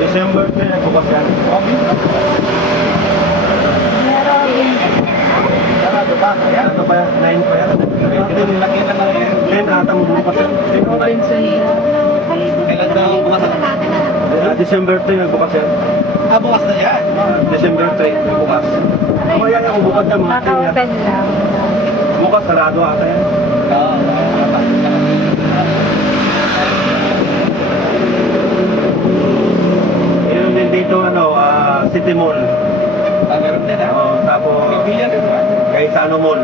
December 10, bukas yan. Okay. Sarado pa. Ano pa yan? 9 pa yan. Ito yung laki na lang yan. 10 atang bukas yan. Kailan daw ang bukas? December 10, bukas yan. Bukas na yan? December 3, bukas. Mamaya yan kung bukas yan. Maka-open lang. Bukas, sarado ata yan. Oo. Yun din dito, City Mall. Meron din, oo. Tapos, kay Sano Mall.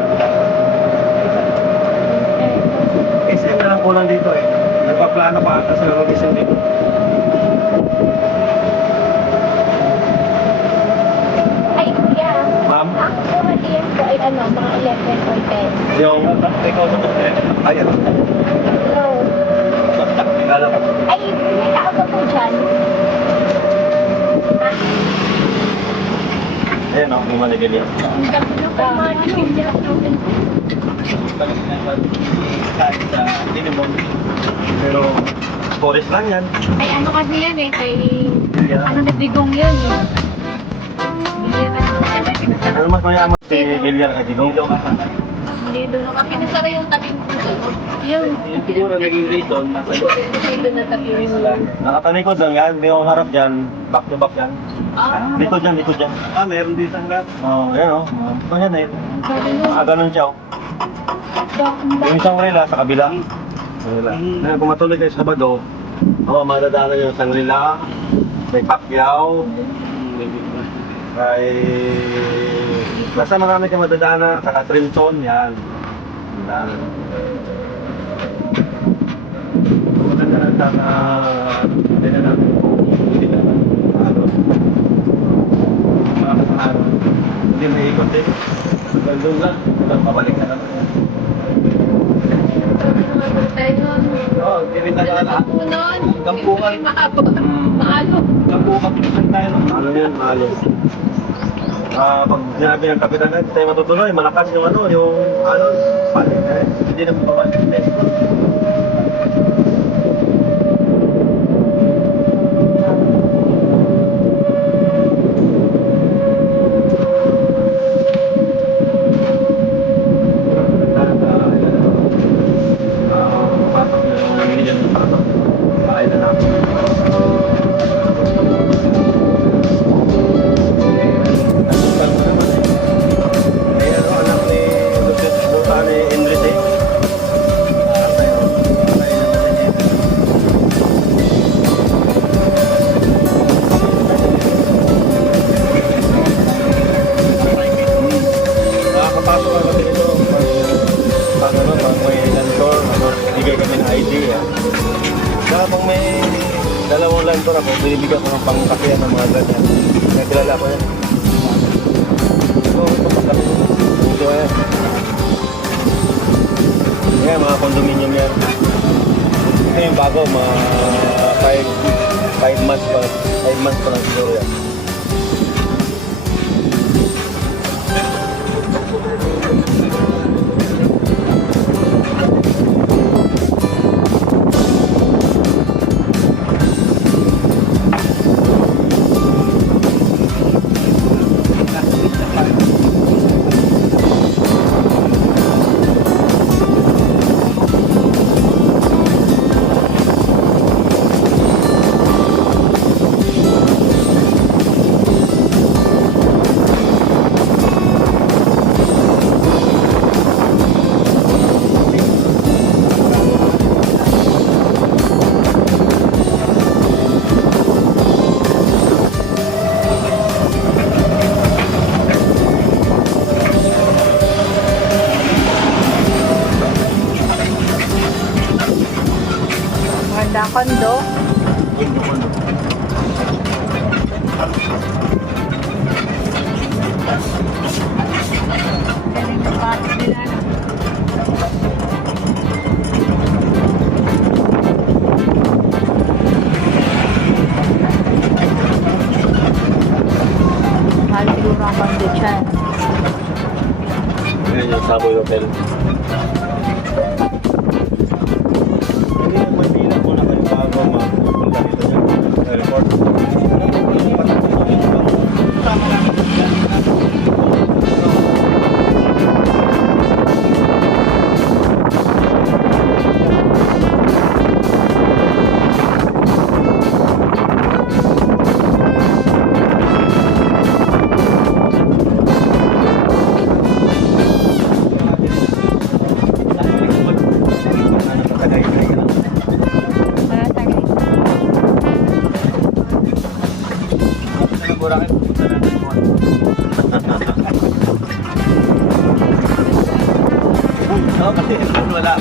SM na lang kulang dito eh. Nagpaplano pa ata sa SM dito. Ay, yeah. Ma'am? Ako maliyan ko ay mga 11 or 10. Yung, ayan. So, Alam ko. ay, may tao ba po dyan? Ayan o, may maligal yan. Pero, forest lang yan. Ay, ano kasi yan eh, kay... Ano na bigong yun eh. Ano mas mayaman si Gilian Kadigong? Hindi doon ka pinasara yung tabing ko. Yung Siguro naging reason. dito na tabi mo lang. Nakatalikod lang yan, may yung harap dyan, back to back yan. Dito dyan, dito dyan. Meron dito ang gat. Oo, yan o. Ito yan eh. Ganun siya o. Yung isang rela sa kabila. Kaya kung matuloy kayo sa Sabado, madadaanan yung Sangrila, may Pacquiao, may... Basta marami kang madadaanan, saka Trenton, yan. Madaanan. Maganda lang sana, hindi na natin hindi na natin hindi may ikot eh. Doon lang, pabalik na naman. Oo, hindi na lahat. Kampukan. Maalo. Kampukan, pinipan tayo. Ano yan, maalo. Pag sinabi ng kapitan natin, tayo matutuloy, malakas yung palit na rin. Hindi na mapapalit. Dalawang lantor ako, binibigyan ko ng pangkakiyan ng mga ganyan. Nakilala ko yan. Ito pagkakit. Ito yan. Yan, mga condominium yan. Ito yung bago, mga 5 months pa. 5 months pa lang siguro yan. Kondo. Mahal siguro ang kondo dyan. Yan yung Savoy Hotel. Hindi naman bilang mo na kayo bago mapunta dito dyan. Airport. Wala.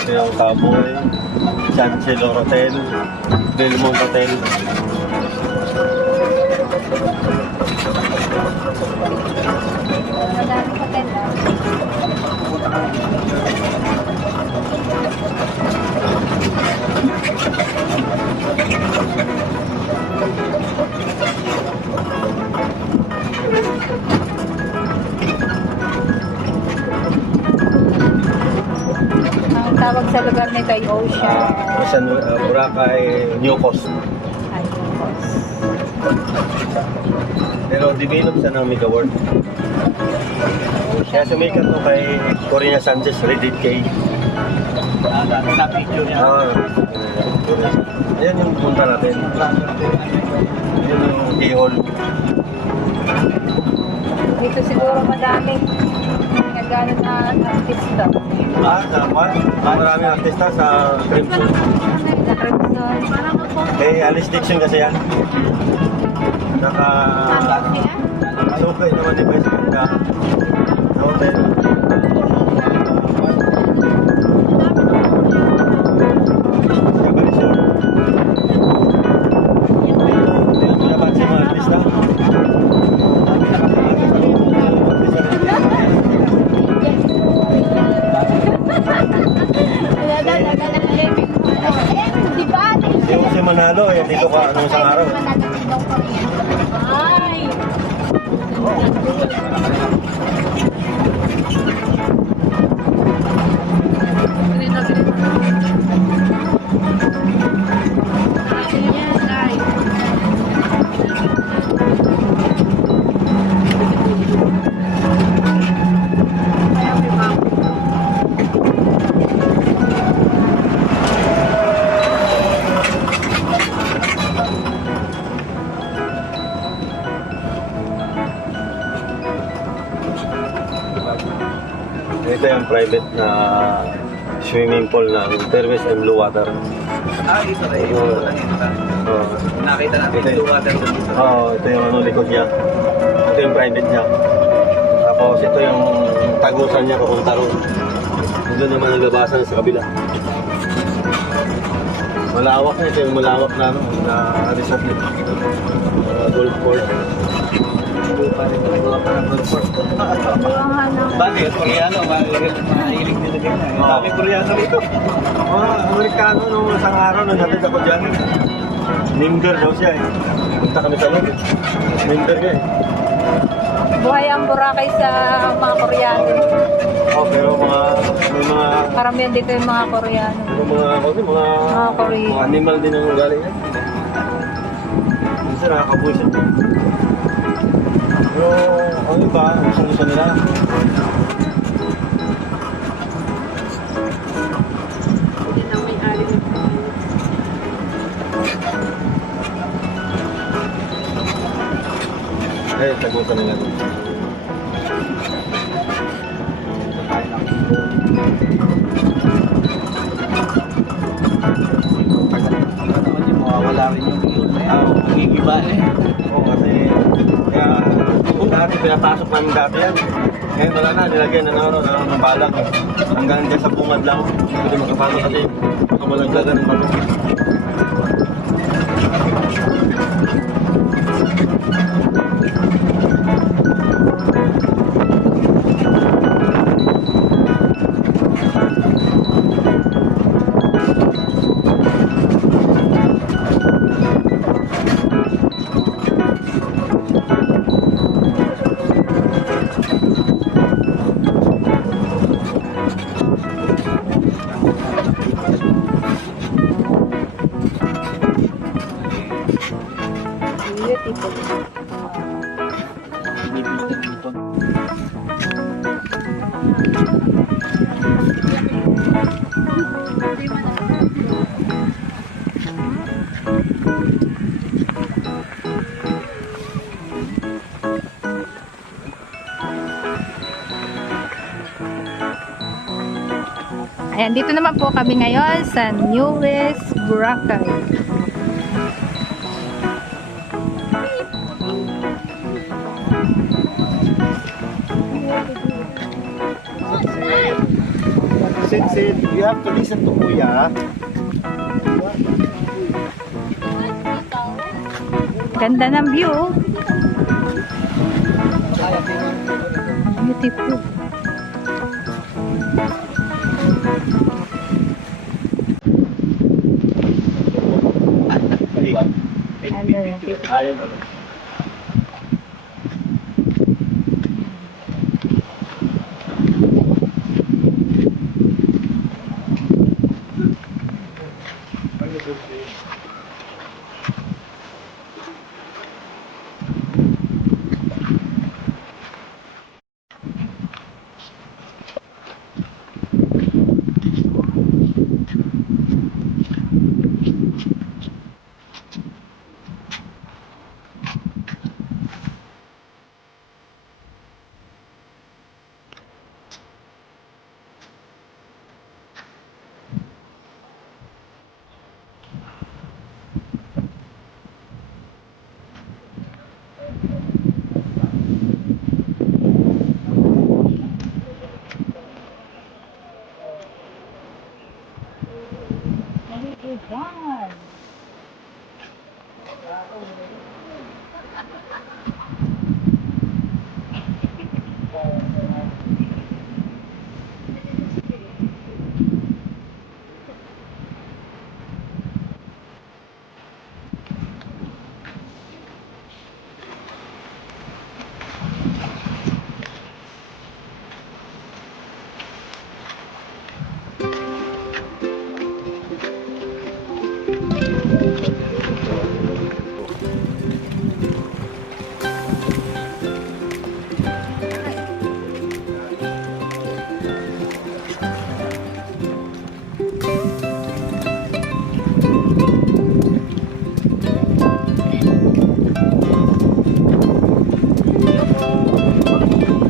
Ito yung Cowboy, Chancellor Hotel, Belmont Hotel. Madami hotel na. Ang tawag sa lugar nito ay Ocean. Boracay, New Coast. Ay, Pero develop siya ng Mega World. Kaya sumikat to kay Corina Sanchez, Reddit K. Na picture niya. Ayan yung punta natin. Ayan yung keyhole. dito siguro madami nagano na artista. Maraming artista sa Crimson. Sa Crimson. May Alice Dixon kasi yan. Sukay naman ni Vice Ganda sa hotel. Sa Balisor. Ito yung pinapansin mga artista. Si Manalo, dito ka anong isang araw. Ay! Ito yung private na swimming pool ng Terwes and Blue Water. Dito na yun. Nakita natin Ito yung water dito. Ito yung likod niya. Ito yung private niya. Tapos ito yung tagusan niya papunta ron. Doon naman ang labasan sa kabila. Malawak na ito yung malawak na, na resort nito. Golf course. Bakit? Koreano, mahilig nila ganyan. Dami Koreano rito. Mga Amerikano nung isang araw naghatid ako dyan. Nimber daw siya eh. Punta kami sa loob. Nimber nga eh. Buhay ang Boracay sa mga Koreano. Pero may mga Karamihan dito yung mga Koreano. mga Korean. mga animal din ang galing yan. Minsan nakakabuisit. Pero ano ba? Gusto nila. Tagusan nila doon. Mawawala rin yung yun na yan. Magigiba eh. Oo, kasi kaya dati pinapasok namin dati yan. Ngayon wala na, nilagyan na ng balag. Hanggang dyan sa bungad lang. Hindi makapasok kasi walang dagan ng bato. Beautiful. Ayan, dito naman po kami ngayon sa Newest Boracay. Since you have to listen to Kuya. Ganda ng view. Beautiful. Ayun.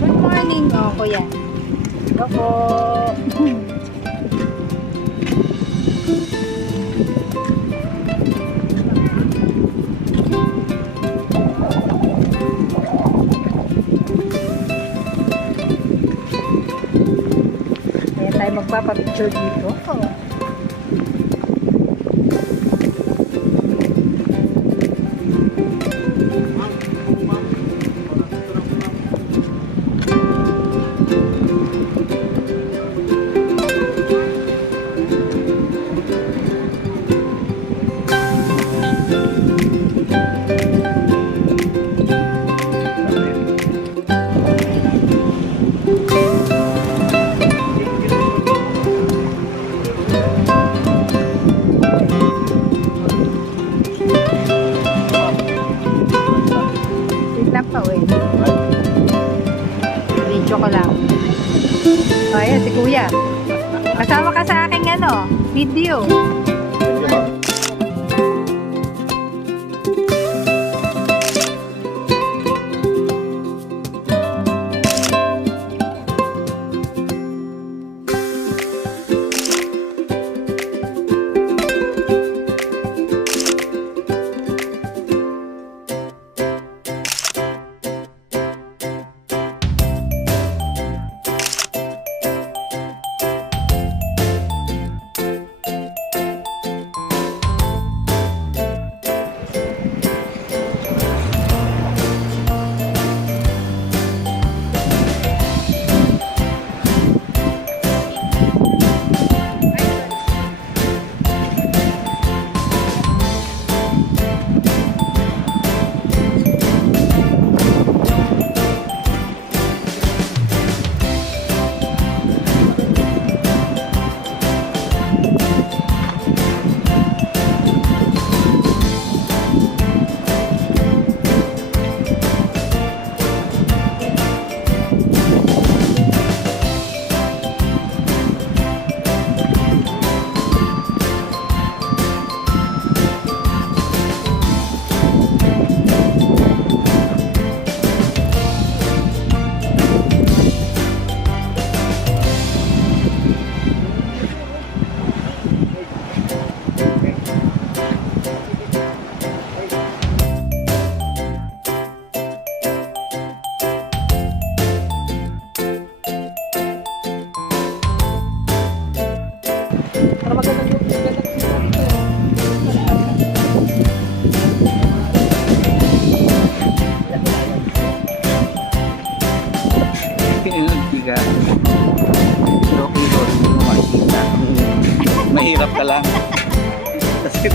Good morning, kuya. Hello po. Kaya tayo magpapapicture dito.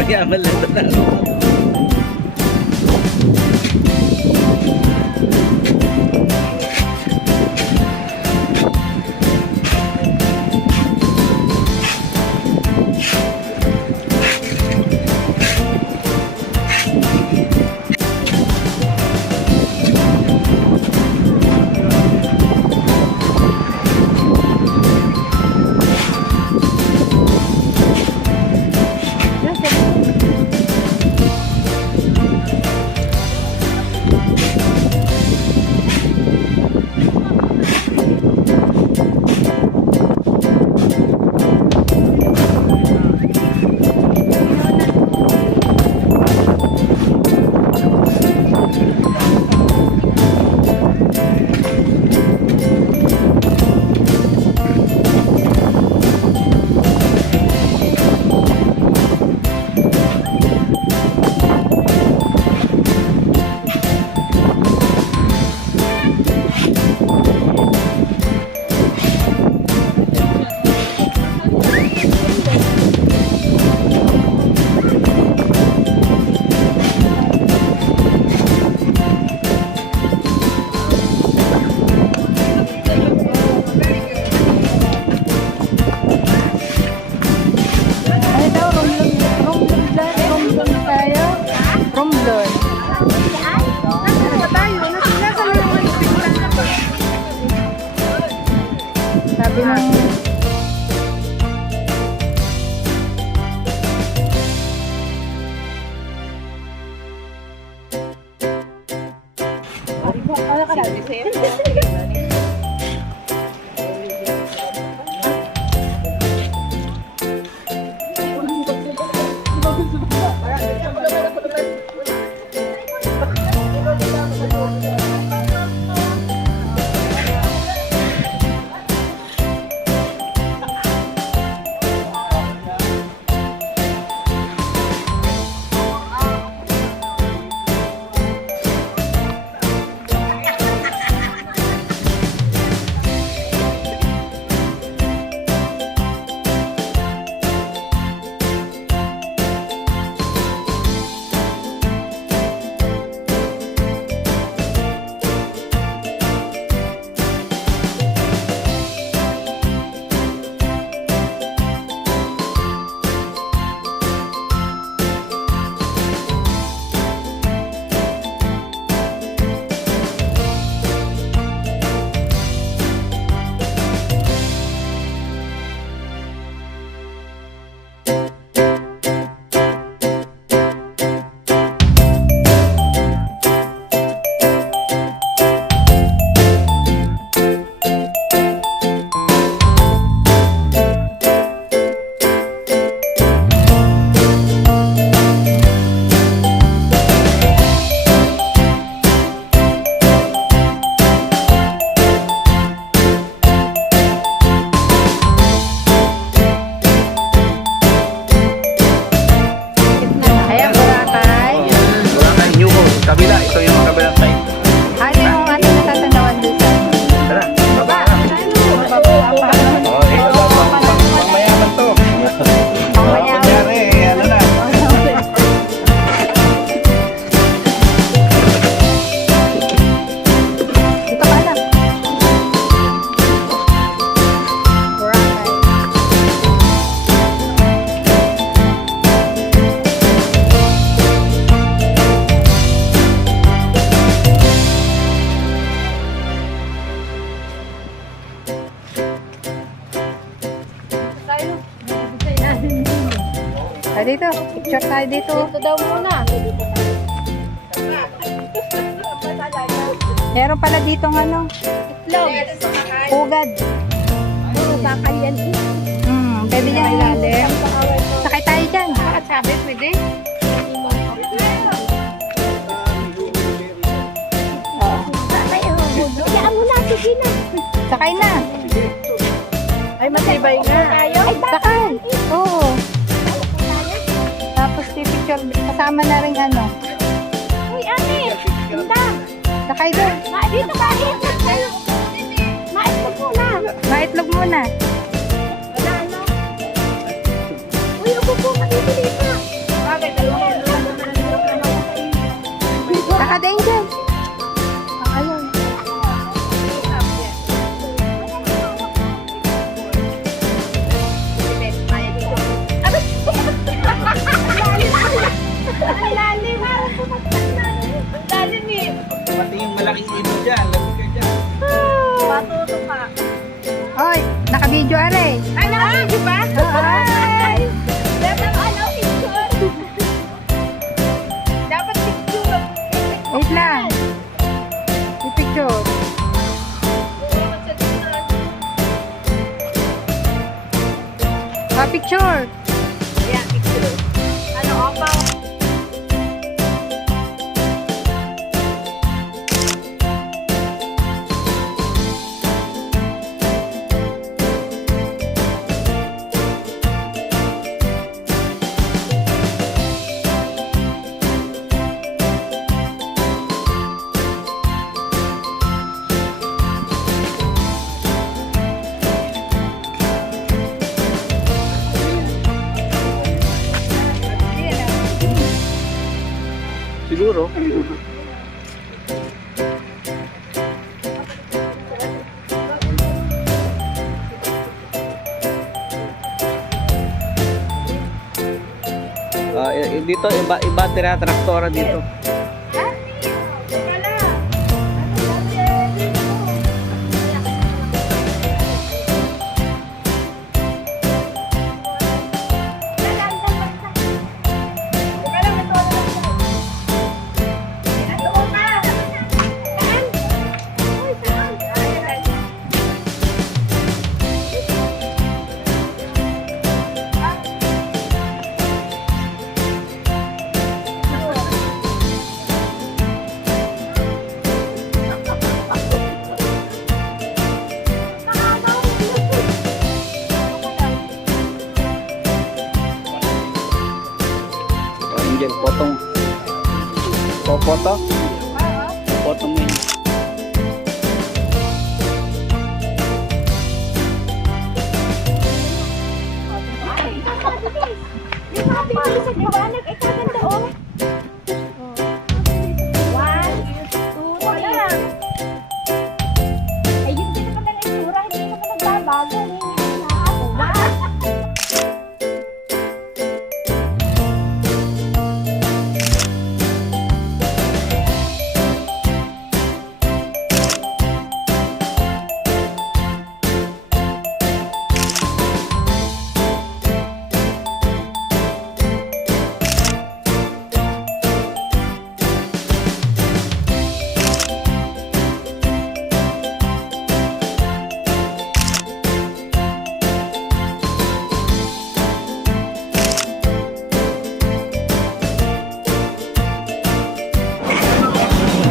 Mayaman lang ito na. Ano daw? Romblon tayo? Romblon. Sabi ng... Ayan, Boracay. Boracay, New Home. Kabila, ito yung kabilang side. Ano yung ating natatanawan doon sa... Tara, Baba! Oh, ito pang mayaman to. Mamaya. Kunyari, ano na. Dito ka na. Boracay. Dito, picture tayo dito. Dito daw muna. Meron pala dito ng ano? Itlog. Ugad. Bakal yan. Pwede yan ilalim. Sakay tayo dyan. Bakit sabi? Pwede? Sakay na. Ay, matibay nga. Sakay. Oo. Tapos picture kasama na rin ano. Uy, ate. Ganda. Sakay doon. Dito ka. Maitlog muna. Maitlog muna. Wala ano. Uy, upo po ka dito. Bagay, dalawang Saka din dyan. Ayun. Pati yung malaking ino dyan, lapit ka dyan. Patuto ka. Hoy, naka-video are. Ay, naka-video ba? Ay! Dapat ano, picture. Dapat picture. Wait lang. May picture. Picture. Yeah, picture. Ano, opa? Siguro. Dito, iba traktora dito. Angel, potong. Potong. Potong mo yun.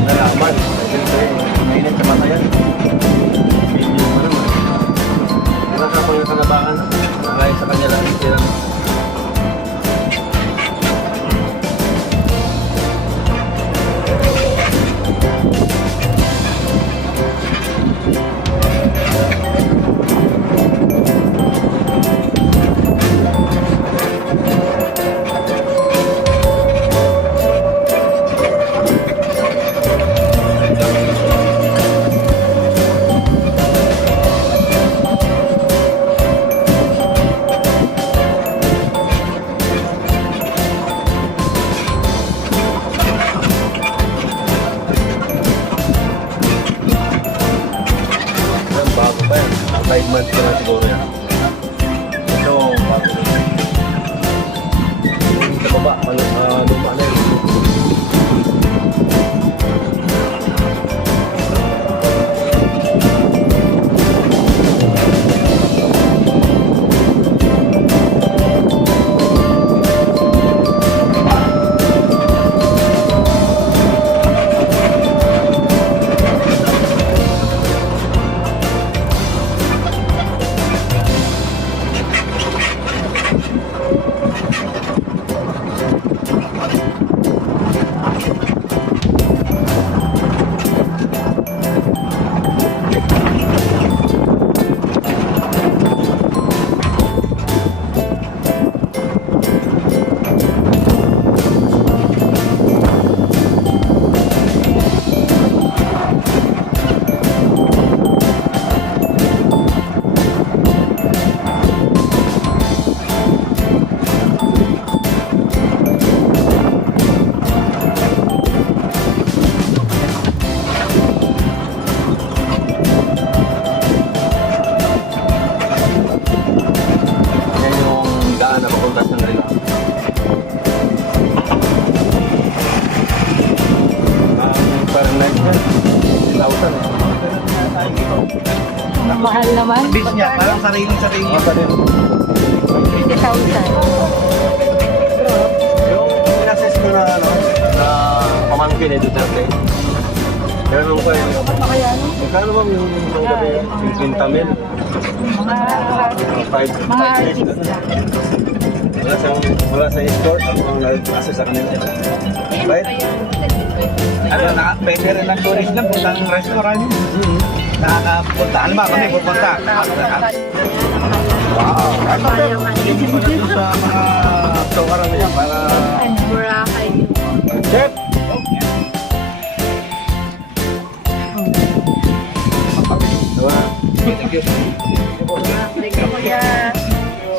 Nalaman. Mainit sa mata yan. Video mo naman. Kaya sa mga kanabangan, nakaya sa kanya lang itirang. Bago pa yan. 5 months ka na siguro yan. Ito, bago na yan. Yung sa baba, luma na yun. naman? Beach niya, parang sariling-sarili. Ang sabi, 50,000. yung inassess ko na ano, na pamangkin ni Duterte. Ganun ko eh. Magkano ba yung gabi? 50 mil? Mga 5 days. Wala sa escort, ako ang nag-assess sa kanila. Right? Ano, pwede rin ng tourist lang, puntang restaurant. Nakakapunta. Ano ba kami pupunta? Wow! Ano ba? Dito sa mga tokaran nila para... Boracay. Chef! Diba? Thank you. Thank you, kuya.